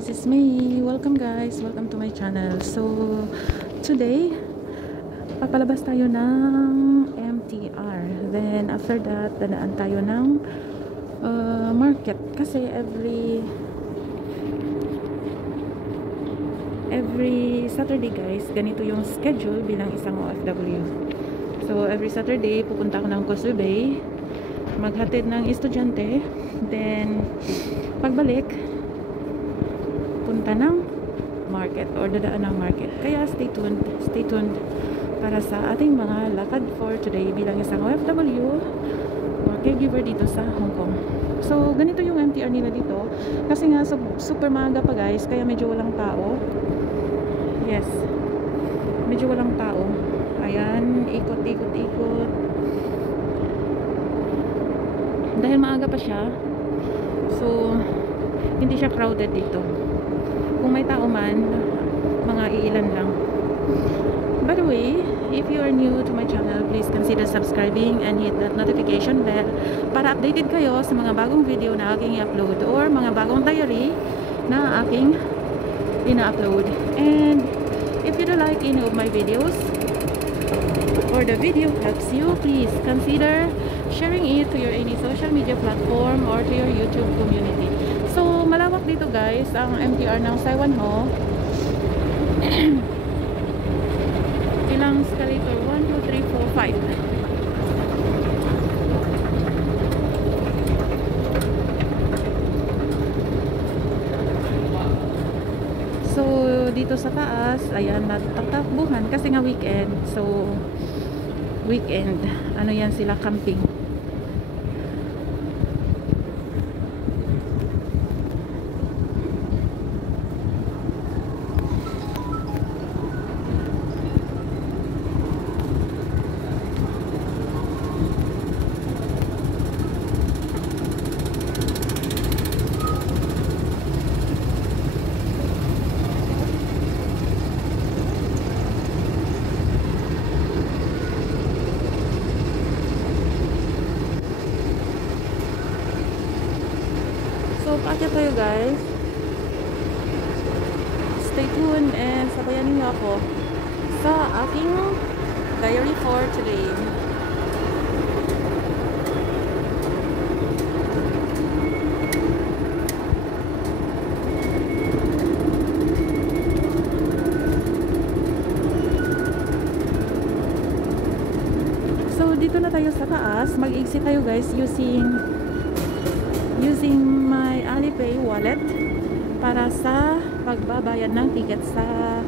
this is May. Welcome guys, welcome to my channel. So, today, papalabas tayo ng MTR. Then, after that, dadaan tayo ng market. Kasi every Saturday guys, ganito yung schedule bilang isang OFW. So, every Saturday, pupunta ako ng Causeway Bay, maghatid ng estudyante. Then, pagbalik, punta ng market or dadaan ng market. Kaya stay tuned para sa ating mga lakad for today bilang isang OFW or caregiver dito sa Hong Kong. So, ganito yung MTR nila dito. Kasi nga, super maaga pa guys, kaya medyo walang tao. Yes. Medyo walang tao. Ayan, ikot. Dahil maaga pa siya, so, hindi siya crowded dito. Kung may tao man, mga iilan lang. By the way, if you are new to my channel, please consider subscribing and hit that notification bell para updated kayo sa mga bagong video na aking i-upload or mga bagong diary na aking ina-upload. And if you don't like any of my videos or the video helps you, please consider sharing it to your any social media platform or to your YouTube community. So, malawak dito guys ang MTR ng Sai Wan Ho. Ilang escalator? 1, 2, 3, 4, 5. So, dito sa taas, ayan, natatakbuhan kasi nga weekend. So, weekend, ano yan sila, camping. So, paakyat tayo guys. Stay tuned and sabayan niyo ako sa aking diary for today. So, dito na tayo sa taas. Mag-exit tayo guys using my Alipay wallet para sa pagbabayad ng ticket sa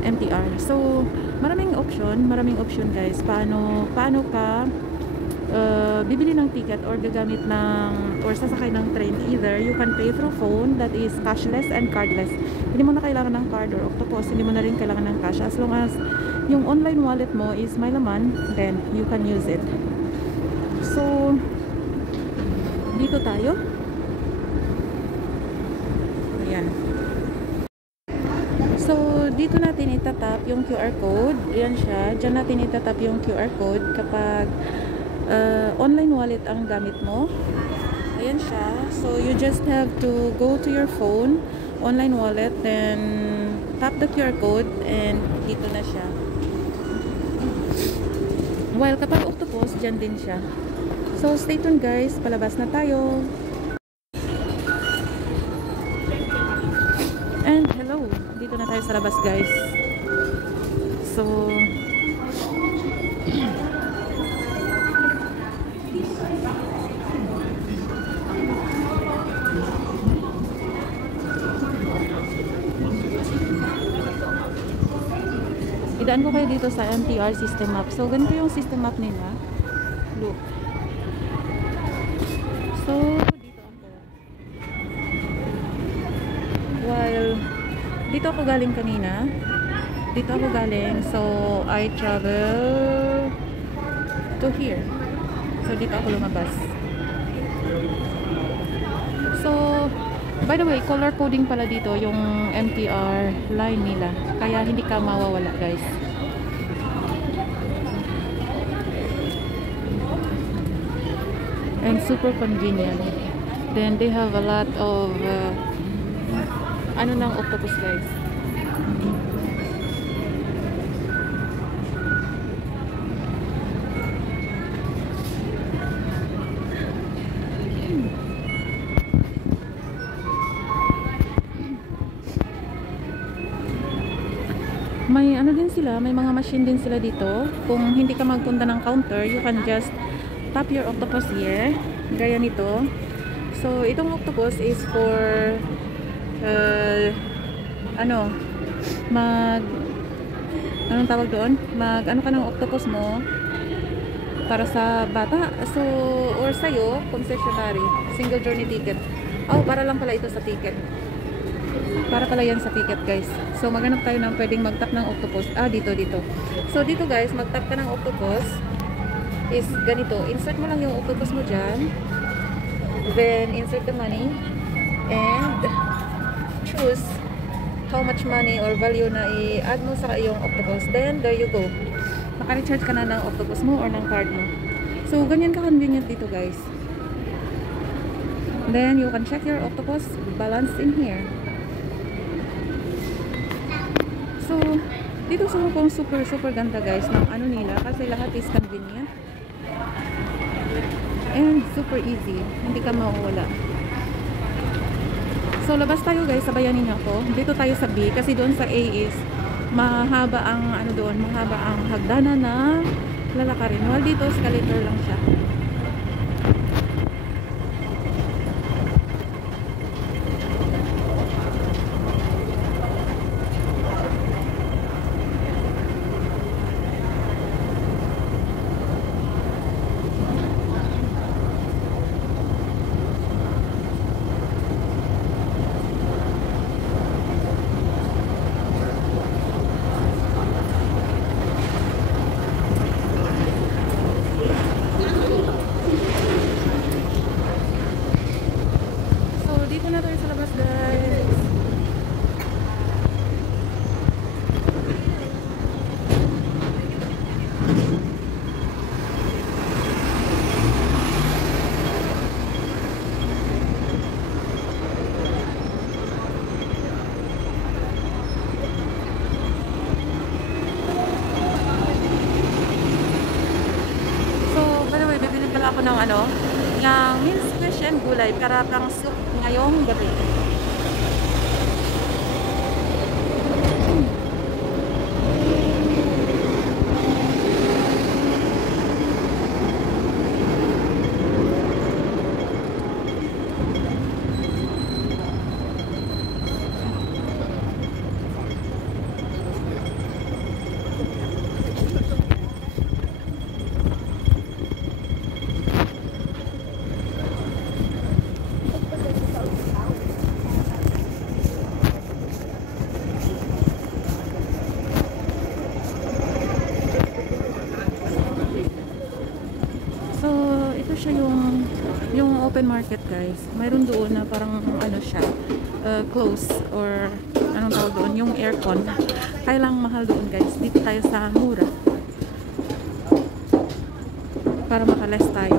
MTR. So, maraming option guys. Paano ka bibili ng ticket or gagamit ng or sasakay ng train. Either you can pay through phone, that is cashless and cardless. Hindi mo na kailangan ng card or octopus, hindi mo na rin kailangan ng cash. As long as yung online wallet mo is may laman, then you can use it. So, dito tayo. Ayan. So, dito natin itatap yung QR code. Ayan siya. Diyan natin itatap yung QR code kapag online wallet ang gamit mo. Ayan siya. So, you just have to go to your phone, online wallet, then tap the QR code and dito na siya. While kapag octopus, dyan din siya. So, stay tuned guys. Palabas na tayo. And hello. Dito na tayo sa labas guys. So, idaan ko kayo dito sa MTR system map. So, ganito yung system map nila. Look. So, dito ako. While dito ako galing kanina. Dito ako galing. So, I travel to here. So, dito ako lumabas. So, by the way, color coding pala dito yung MTR line nila. Kaya hindi ka mawawala, guys. And super convenient. Then they have a lot of ano ng octopus guys. May ano din sila, may mga machine din sila dito. Kung hindi ka magpunta ng counter, you can just tap your octopus here. Gaya nito. So, itong octopus is for ano, anong tawag doon? Ano ka ng octopus mo para sa bata. So, or sa'yo, concessionary, single journey ticket. Oh, para lang pala ito sa ticket. Para pala yan sa ticket guys. So maghanap tayo ng pwedeng mag-tap ng octopus. Dito. So dito guys, mag-tap ka ng octopus. Is ganito. Insert mo lang yung octopus mo dyan. Then insert the money. And choose how much money or value na i-add mo sa iyong octopus. Then there you go. Maka-recharge ka na ng octopus mo or ng card mo. So ganyan ka-convenient dito guys. Then you can check your octopus balance in here. So, dito sa Hong Kong super ganda guys ng ano nila kasi lahat is convenient and super easy, hindi ka mawawala. So, labas tayo guys, sabayan ninyo ako. Dito tayo sa B kasi doon sa A is mahaba ang ano doon, mahaba ang hagdanan na lalakarin. While dito, escalator lang siya. Ako ng ano, ng minced fish and gulay para pang soup ngayong gabi. Siya yung open market guys. Mayroon doon na parang ano siya, close or anong tawag doon, yung aircon. Kaya lang mahal doon guys. Dito tayo sa mura para makaless tayo.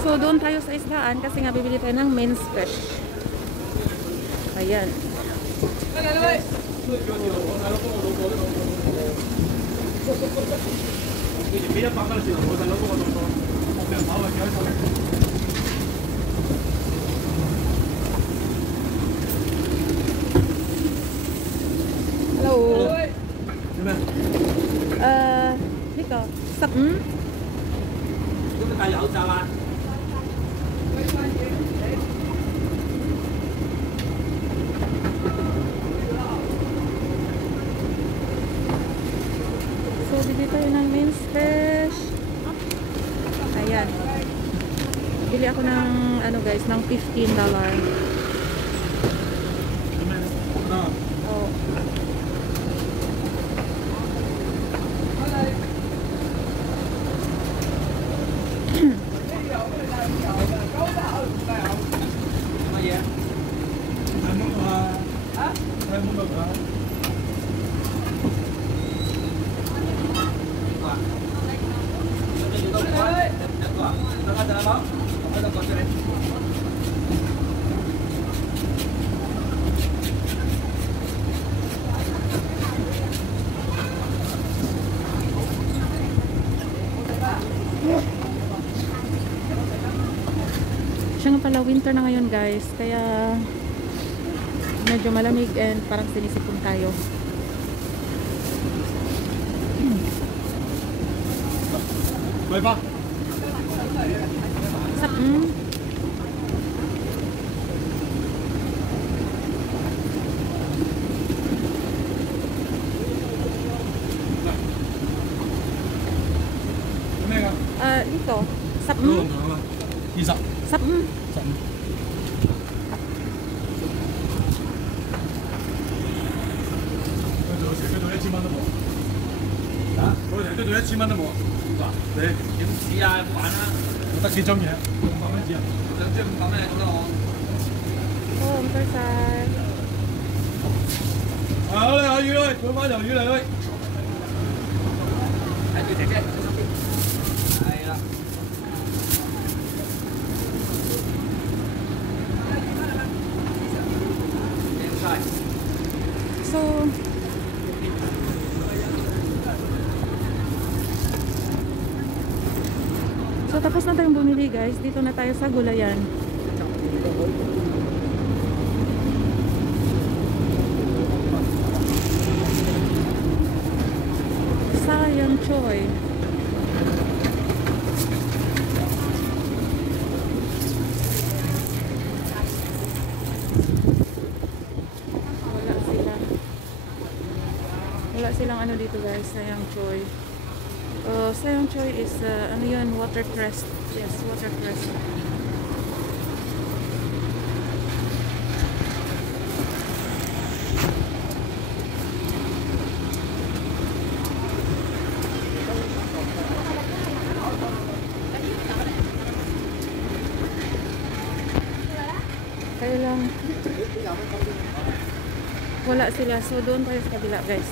So doon tayo sa isdaan kasi nga bibili tayo ng minced fish. Ayan. Hello. Nico. Stop. So, bili tayo ng minced fish. Ayan. Bili ako ng, ano guys, ng $15. ya. Saya mau bakar. Siya nga pala, winter na ngayon guys, kaya medyo malamig and parang sinisipon tayo. Bye ba? Dito. Sap. Isa. Sap. 네. 김치야 많아. 딱 지정이야. 마음이야. 좀 마음에 안 들어. Oh, magkasal. Ở dưới ơi, tôi mới đầu dưới này ơi. Anh cứ thế đi. Đây đó. Em sai. So tapos na tayong bumili guys. Dito na tayo sa gulayan. Sayang choy. Wala silang ano dito guys, sayang choy. Sayang choy is ano yun, watercress. Yes, watercress. Kaya lang wala sila, so doon tayo sa kabila guys.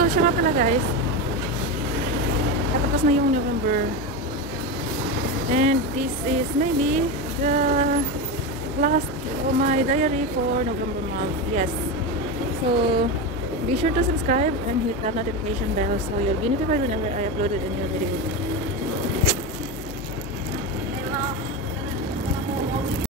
So siya nga pala guys, tapos na yung November and this is maybe the last of my diary for November month. Yes, so be sure to subscribe and hit that notification bell so you'll be notified whenever I uploaded a new video.